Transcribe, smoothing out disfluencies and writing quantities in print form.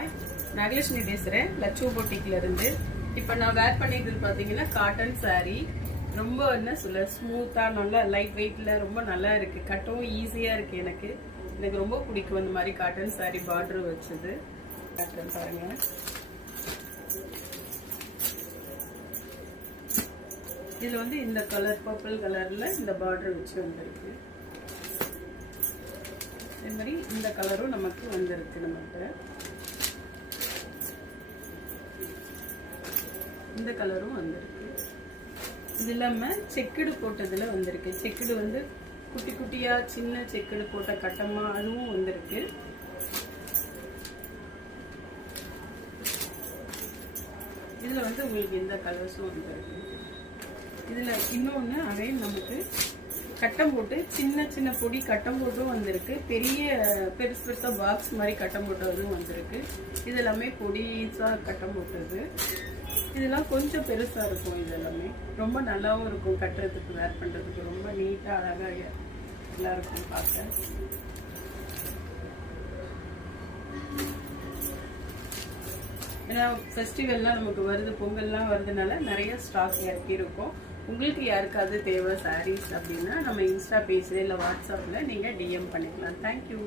Hi, Nagalakshmi பேசுகிறேன் லட்சு பொட்டிக்ல இருந்து. இப்போ நான் வேர் பண்ணிக்கிறது பார்த்தீங்கன்னா காட்டன் சாரீ. ரொம்ப என்ன சொல்ல ஸ்மூத்தாக நல்லா லைட் வெயிட்டில் ரொம்ப நல்லா இருக்குது. கட்டவும் ஈஸியாக இருக்குது. எனக்கு ரொம்ப பிடிக்கும் இந்த மாதிரி காட்டன் சாரீ பார்டர் வச்சது. காட்டன் பாருங்க. இதில் வந்து இந்த கலர் பர்பிள் கலரில் இந்த பார்டர் வச்சு வந்துருக்கு. அதே மாதிரி இந்த கலரும் நமக்கு வந்திருக்கு. நம்மகிட்ட இந்த கலரும் வந்திருக்கு. இது இல்லாமல் செக்குடு போட்டதுல வந்திருக்கு. செக்குடு வந்து குட்டி குட்டியா சின்ன செக்குடு போட்ட கட்டமா அதுவும் வந்திருக்கு. இதுல வந்து உங்களுக்கு இந்த கலர்ஸும் வந்திருக்கு. இதுல இன்னொன்னு அதே நமக்கு கட்டம் போட்டு சின்ன சின்ன பொடி கட்டம் போட்டும் வந்திருக்கு. பெரிய பெருசு பெருசா பாக்ஸ் மாதிரி கட்டம் போட்டதும் வந்திருக்கு. இது எல்லாமே பொடிசா கட்டம் போட்டது. இதெல்லாம் கொஞ்சம் பெருசா இருக்கும். இது எல்லாமே ரொம்ப நல்லாவும் இருக்கும். கட்டுறதுக்கு வேர் பண்றதுக்கு ரொம்ப நீட்டா அழகா நல்லா இருக்கும் பார்க்க. ஏன்னா ஃபெஸ்டிவல்லாம் நமக்கு வருது, பொங்கல்லாம் வருதுனால நிறைய ஸ்டாக் இறக்கி இருக்கும். உங்களுக்கு யாருக்காவது தேவை சாரீஸ் அப்படின்னா நம்ம இன்ஸ்டா பேஜ்ல இல்லை வாட்ஸ்அப்ல நீங்க டிஎம் பண்ணிக்கலாம். தேங்க்யூ.